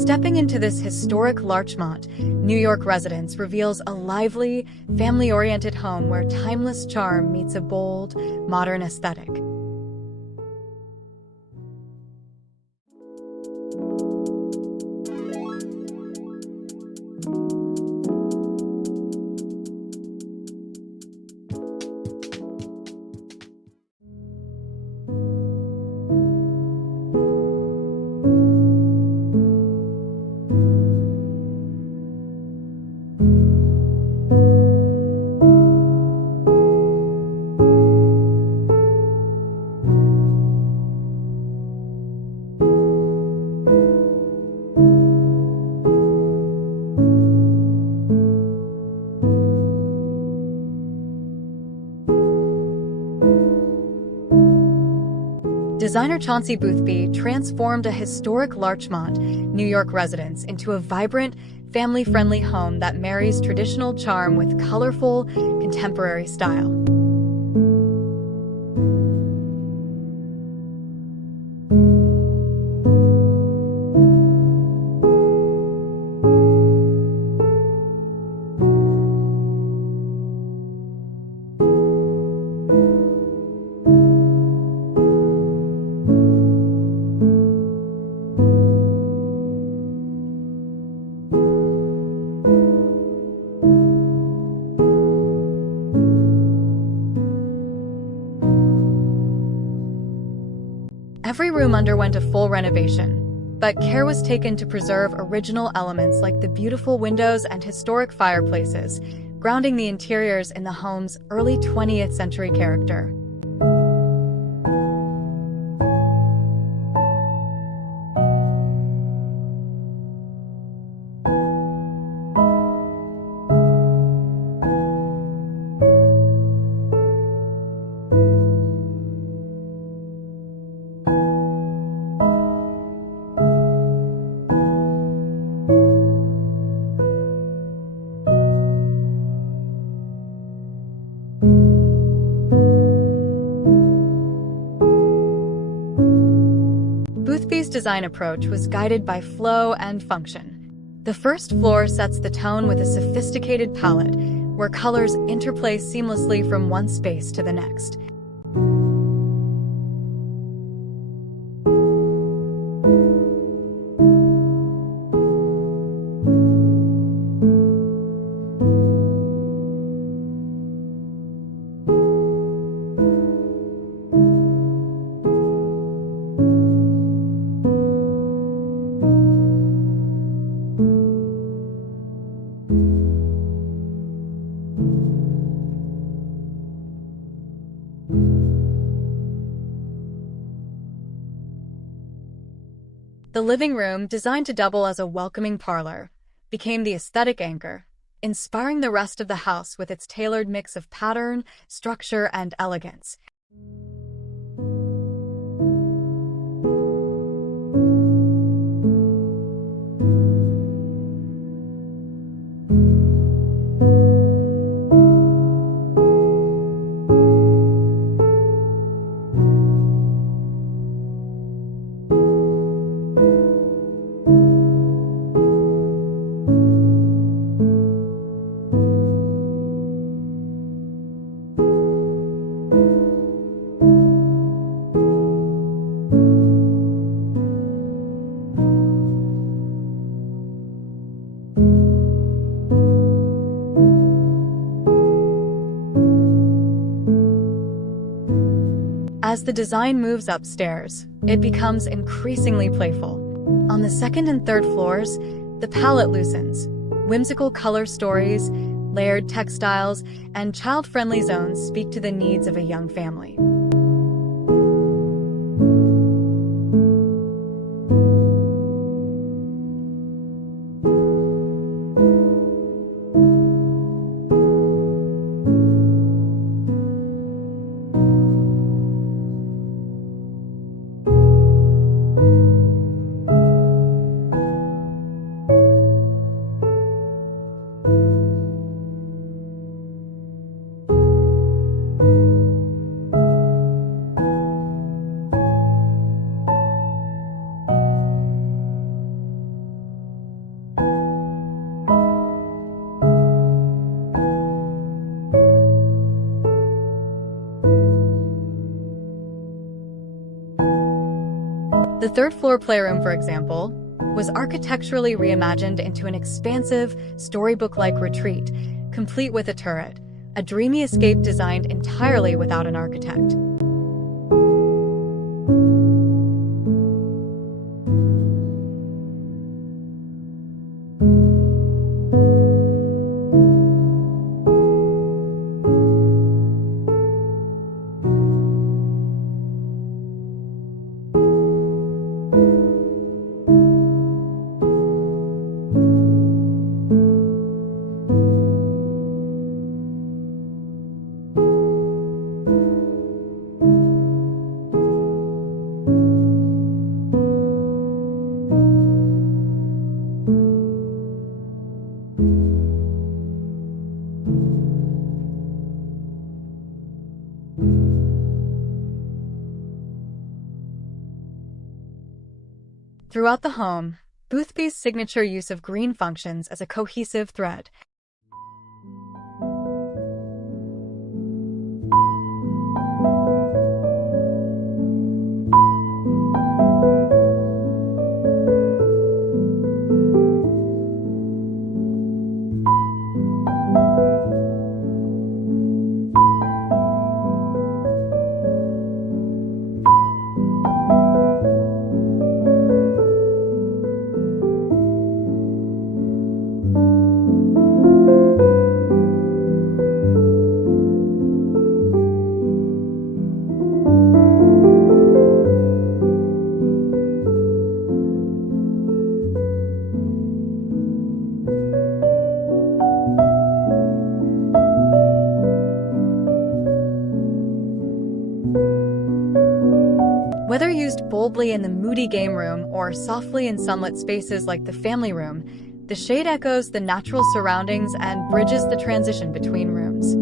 Stepping into this historic Larchmont, New York residence reveals a lively, family-oriented home where timeless charm meets a bold, modern aesthetic. Designer Chauncey Boothby transformed a historic Larchmont, New York residence into a vibrant, family-friendly home that marries traditional charm with colorful, contemporary style. Every room underwent a full renovation, but care was taken to preserve original elements like the beautiful windows and historic fireplaces, grounding the interiors in the home's early 20th century character. Boothby's design approach was guided by flow and function. The first floor sets the tone with a sophisticated palette, where colors interplay seamlessly from one space to the next. The living room, designed to double as a welcoming parlor, became the aesthetic anchor, inspiring the rest of the house with its tailored mix of pattern, structure, and elegance. As the design moves upstairs, it becomes increasingly playful. On the second and third floors, the palette loosens. Whimsical color stories, layered textiles, and child-friendly zones speak to the needs of a young family. The third-floor playroom, for example, was architecturally reimagined into an expansive, storybook-like retreat, complete with a turret, a dreamy escape designed entirely without an architect. Throughout the home, Boothby's signature use of green functions as a cohesive thread. Whether used boldly in the moody game room or softly in sunlit spaces like the family room, the shade echoes the natural surroundings and bridges the transition between rooms.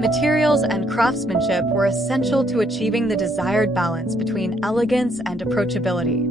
Materials and craftsmanship were essential to achieving the desired balance between elegance and approachability.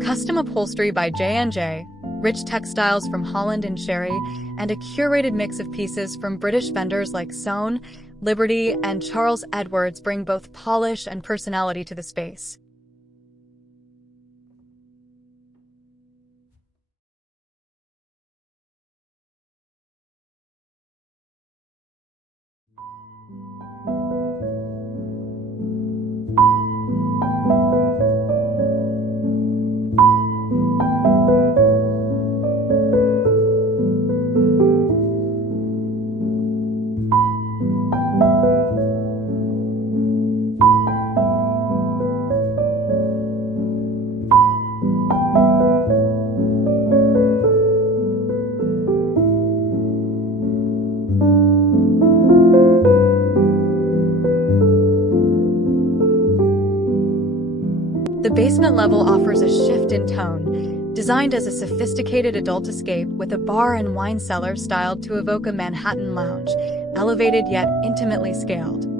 Custom upholstery by J&J, rich textiles from Holland and Sherry, and a curated mix of pieces from British vendors like Soane, Liberty, and Charles Edwards bring both polish and personality to the space. The basement level offers a shift in tone, designed as a sophisticated adult escape with a bar and wine cellar styled to evoke a Manhattan lounge, elevated yet intimately scaled.